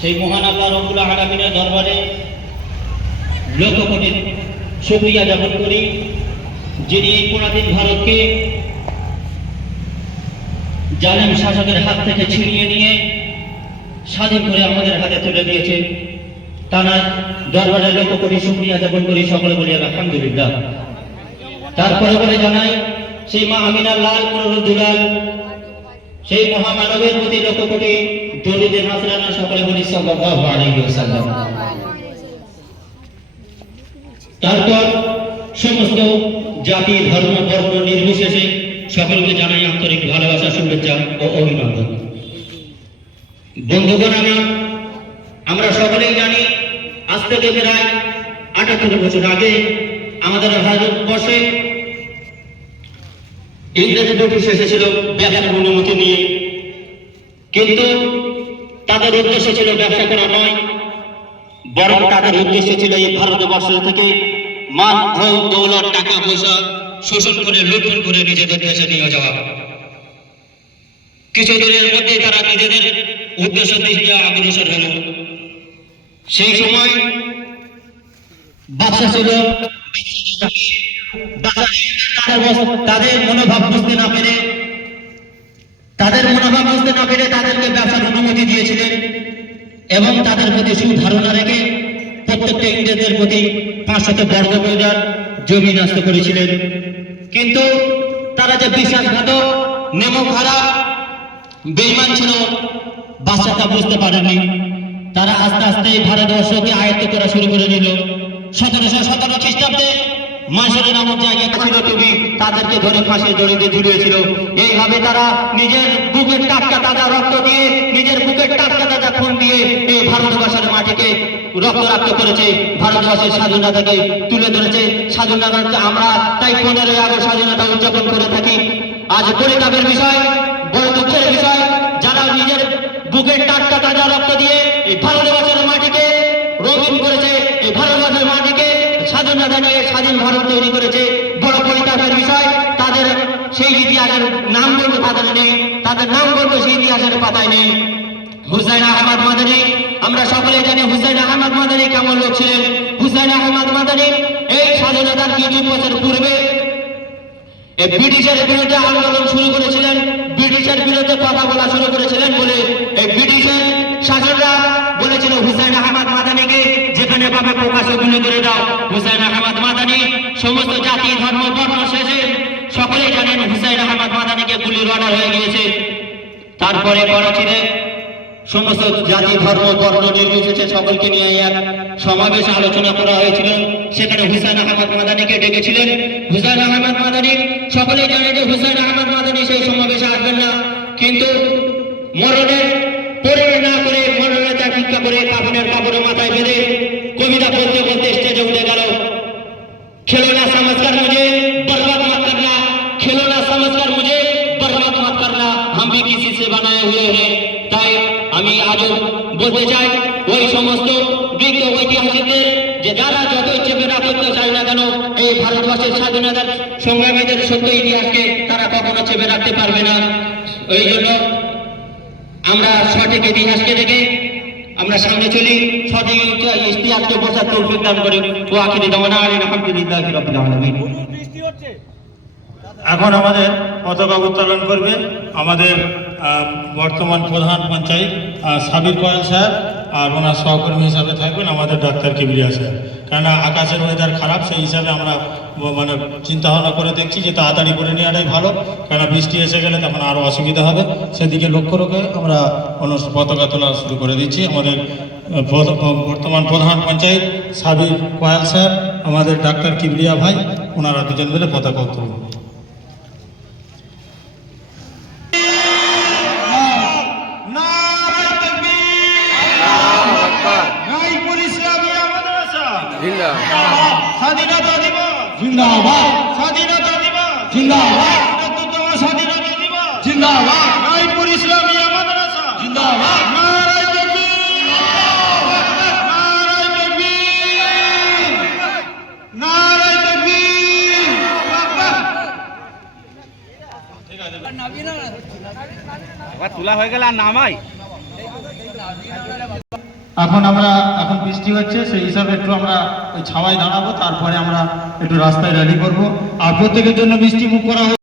সেই মহান আল্লাহ রব্বুল আলমিনের দরবারে কোটি শুক্রিয়া জ্ঞাপন করি, যিনি এই পুরাতন ভারতকে জালেম শাসকের হাত থেকে ছিনিয়ে নিয়ে স্বাধীন করে আমাদের হাতে তুলে দিয়েছে। তারা দরবারে কোটি শুক্রিয়া জ্ঞাপন করি, সকলে বলি আলহামদুলিল্লাহ। তারপরে বলে জানাই, সেই মা আমিনা লাল মনোরল দুলাল সেই মহামানবের প্রতি লক্ষ কোটি দলিদের নাসরানা সকলে বলি সাল্লাল্লাহু আলাইহি ওয়াসাল্লাম। তারপর সমস্ত জাতি, ধর্ম, বর্ণ নির্বিশেষে সকলকে জানাই আন্তরিক ভালোবাসা, শুভেচ্ছা ও অভিনন্দন। বন্ধুগণ আমার, আমরা সকলেই জানি, আজ থেকে প্রায় আটাত্তর বছর আগে আমাদের ভারতবর্ষে ইংরেজি ব্রিটিশ এসেছিল ব্যবসার অনুমতি নিয়ে। কিন্তু তাদের উদ্দেশ্য ছিল ব্যবসা করা নয়, বরং তাদের উদ্দেশ্য ছিল এই ভারতবর্ষ থেকে মান ধন দৌলত টাকা পয়সা শোষণ করে, লুণ্ঠন করে নিজেদের দেশে নিয়ে যাওয়া। কিছুদিনের মধ্যে তারা নিজেদের উদ্দেশ্য দিকে অগ্রসর হল। সেই সময় বাদশা ছিল তাদের- মনোভাব বুঝতে না পেরে, তাদের মনোভাব বুঝতে না পেরে তাদেরকে ব্যবসার অনুমতি দিয়েছিলেন এবং তাদের প্রতি সুধারণা রেখে প্রত্যেকটা ইংরেজদের প্রতি পাঁচশত বর্গ মিটার জমি নষ্ট করেছিলেন। কিন্তু তারা যে বিশ্বাসঘাতক নেমক হারা বেইমান ছিল, বাচ্চাটা বুঝতে পারেনি তারা আস্তে আস্তে ভারতবর্ষকে আয়ত্ত করা শুরু করে নিল সতেরোশো সতেরো খ্রিস্টাব্দে মাসের নামক জায়গায় ছিল তুমি, তাদেরকে ধরে ফাঁসে দড়িতে ঝুলিয়েছিল এইভাবে তারা নিজের বুকের টাটকা তাজা রক্ত দিয়ে, নিজের বুকের টাটকা তাজা খুন দিয়ে এই ভারতবর্ষের মাটিকে রক্তাক্ত করেছে। ভারতবর্ষের স্বাধীনতাকে তুলে ধরেছে। স্বাধীনতা আমরা তাই পনেরোই আগস্ট স্বাধীনতা উদযাপন করে থাকি। আজ পরিতাপের বিষয় বড় দুঃখের বিষয়, যারা নিজের বুকের টাটকা তাজা রক্ত দিয়ে এই ভারতবর্ষের মাটিকে রঙিন করেছে, এই ভারতবর্ষের মাটিকে স্বাধীনতা ভারত তৈরি করেছে বড় পরিতাপের বিষয়। তাদের সেই ইতিহাসের নাম বলব তাদের নেই, তাদের নাম বলব সেই ইতিহাসের পাতায় নেই। হুসাইন আহমদ মাদানী, আমরা সকলে জানি হুসাইন আহমদ মাদানী কেমন লোক ছিলেন। হুসাইন আহমদ মাদানী এই স্বাধীনতার কিছু বছর পূর্বে ব্রিটিশের বিরুদ্ধে আন্দোলন শুরু করেছিলেন, ব্রিটিশের বিরুদ্ধে কথা বলা শুরু করেছিলেন বলে মাদানিকে হয়ে গিয়েছে। তারপরে করাচিতে সমস্ত জাতি, ধর্ম, বর্ণ নির্বিশেষে সকলকে নিয়ে এক সমাবেশ আলোচনা করা হয়েছিল। সেখানে হুসাইন আহমদ মাদানিকে ডেকেছিলেন। হুসাইন আহমদ মাদানি, সকলেই জানে যে হুসাইন আহমদ মাদানি সেই সমাবেশে আসবেন না। কিন্তু মরণের পরে না করে মরণের ত্যাগ করে কাফনের কাপড়ে মাথায় বেঁধে আমি বলতে চাই ওই সমস্ত বিজ্ঞ ঐতিহাসিকদের যে যারা যতই চেপে রাখতে চায় না কেন এই ভারতবর্ষের স্বাধীনতার সংগ্রামীদের সত্য ইতিহাসকে তারা কখনো চেপে রাখতে পারবে না। ওই জন্য আমরা সঠিক ইতিহাসকে দেখে আমরা সামনে চলি। সঠিক ইতিহাসকে বোঝার তৌফিক দান করি। ও আখিরি দাওয়ানা আলহামদুলিল্লাহ রাব্বিল আলামিন। এখন আমাদের পতাকা উত্তোলন করবে আমাদের বর্তমান প্রধান পঞ্চায়েত সাবির কয়াল সাহেব আর ওনার সহকর্মী হিসাবে থাকবেন আমাদের ডাক্তার কিবরিয়া সাহেব কেননা আকাশের ওয়েদার খারাপ, সেই হিসাবে আমরা মানে চিন্তা ভাবনা করে দেখছি যে তাড়াতাড়ি করে নেওয়াটাই ভালো। কেননা বৃষ্টি এসে গেলে তখন আরও অসুবিধা হবে। সেদিকে লক্ষ্য রেখে আমরা পতাকা তোলা শুরু করে দিচ্ছি। আমাদের বর্তমান প্রধান পঞ্চায়েত, সাবির কয়াল স্যার, আমাদের ডাক্তার কিবরিয়া ভাই, ওনারা দুজন মিলে পতাকা উত্তোলন। তোলা হয়ে গেলে আর নামাই। এখন আমরা, এখন বৃষ্টি হচ্ছে, সেই হিসাবে একটু আমরা ওই ছাওয়ায় দাঁড়াবো, তারপরে আমরা একটু রাস্তায় র্যালি করব। আর প্রত্যেকের জন্য বৃষ্টি মুখ করা